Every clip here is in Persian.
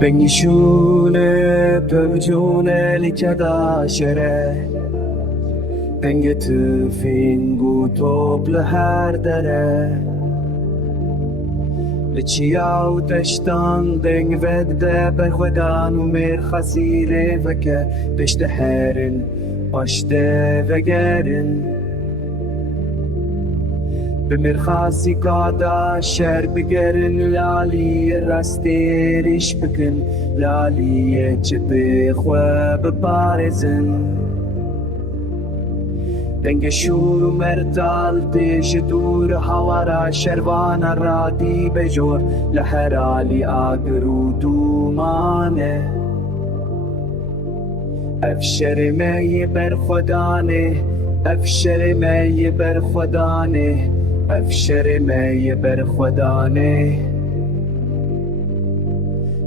بنگشونه پوجونه لکدا شره بنگ تفینگو توب لهر دره لچیاو تشتان دنگ وده برخودان و مرخصیره وکه پشت هرن پشته وگرن بمرخاصی قادا شر بگرن لالی راستیرش بکن لالی چه خواه ببارزن دنگ شور و مردال دیش دور هوارا شروان رادی بجور لحرالی آگر و دومانه افشر می بر خدانه افشر می بر خدانه افشر می بر خدانه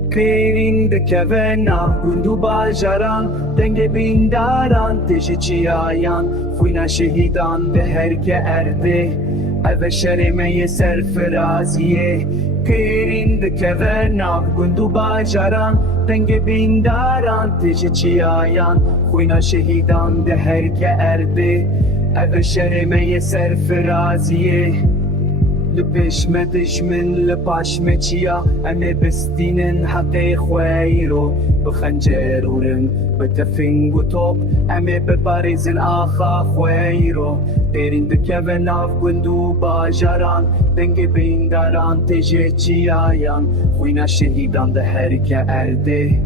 پیرین دکونا گندو باجران دنگ بینداران تیش چیایان خوینا شهیدان به هر که ارده افشر می سرفرازیه پیرین دکونا گندو باجران دنگ بینداران تیش چیایان خوینا شهیدان به هر که ارده افشر می سرفرازیه لبشم دشمن لباشم چیا امه بستینن حقی خویرو بخنجرورن بتفنگ و توب امه ببارزن آخا خویرو دیرین دکوین آف گندو باجاران دنگ بینداران تیجه چیایان خوینا شهیدان ده هر که ارده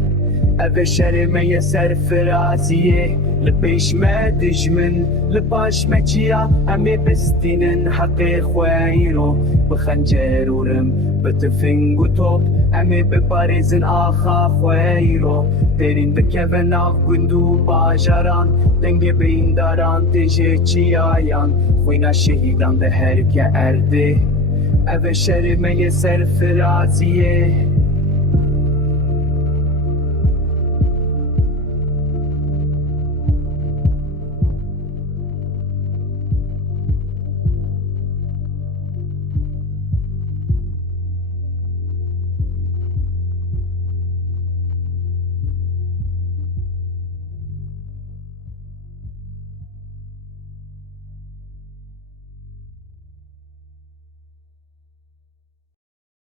اوه شرمه سرفرازیه لبیش ما دجمن لباش ما چیا امه بستینن حقی خویرو بخنجرورم بتفنگ و توب امه ببارزن آخا خویرو دیرین دکوین آف گندو باجاران دنگ بینداران تیجه چیایان خوینا شهیدان ده هر که ارده اوه شرمه سرفرازیه